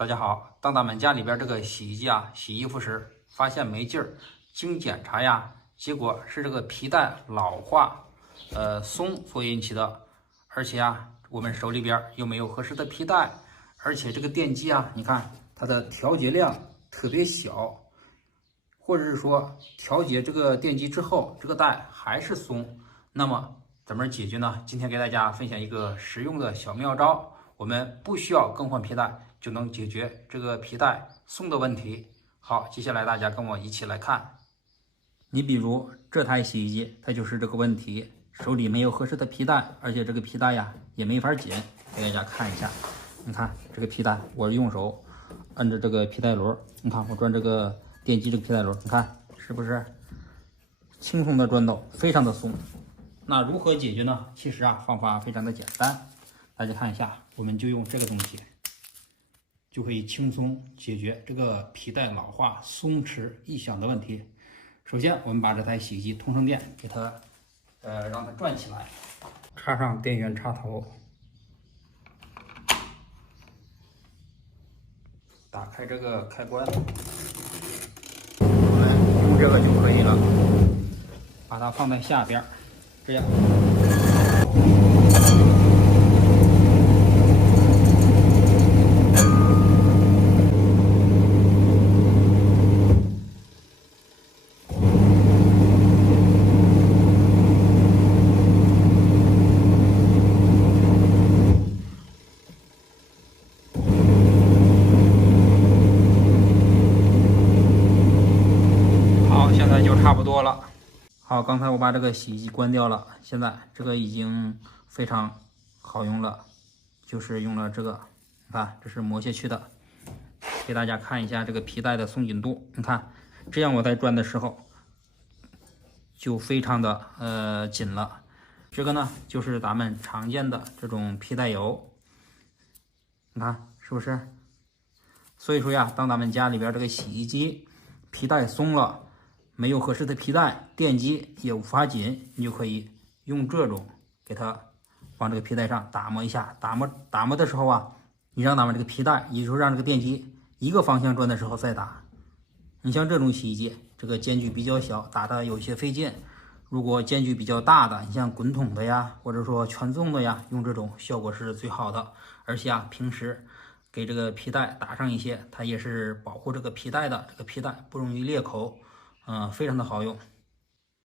大家好，当咱们家里边这个洗衣机啊洗衣服时，发现没劲儿，经检查呀，结果是这个皮带老化、松所引起的。而且啊，我们手里边又没有合适的皮带，而且这个电机啊，你看它的调节量特别小，或者是说调节这个电机之后，这个带还是松，那么怎么解决呢？今天给大家分享一个实用的小妙招，我们不需要更换皮带就能解决这个皮带松的问题。好，接下来大家跟我一起来看。你比如这台洗衣机，它就是这个问题，手里没有合适的皮带，而且这个皮带呀也没法紧。给大家看一下，你看这个皮带，我用手按着这个皮带轮，你看我转这个电机这个皮带轮，你看是不是轻松的转动，非常的松。那如何解决呢？其实啊，方法非常的简单，大家看一下，我们就用这个东西，就可以轻松解决这个皮带老化、松弛异响的问题。首先，我们把这台洗衣机通上电，给它让它转起来，插上电源插头，打开这个开关，我们用这个就可以了。把它放在下边，这样。好，现在就差不多了。好，刚才我把这个洗衣机关掉了，现在这个已经非常好用了，就是用了这个，你看这是磨下去的，给大家看一下这个皮带的松紧度，你看这样我在转的时候就非常的紧了。这个呢就是咱们常见的这种皮带油，你看是不是？所以说呀，当咱们家里边这个洗衣机皮带松了，没有合适的皮带，电机也无法紧，你就可以用这种给它往这个皮带上打磨一下。打磨的时候啊，你让咱们这个皮带，也就是让这个电机一个方向转的时候再打。你像这种洗衣机，这个间距比较小，打的有些费劲。如果间距比较大的，你像滚筒的呀，或者说全自动的呀，用这种效果是最好的。而且啊，平时给这个皮带打上一些，它也是保护这个皮带的，这个皮带不容易裂口，非常的好用。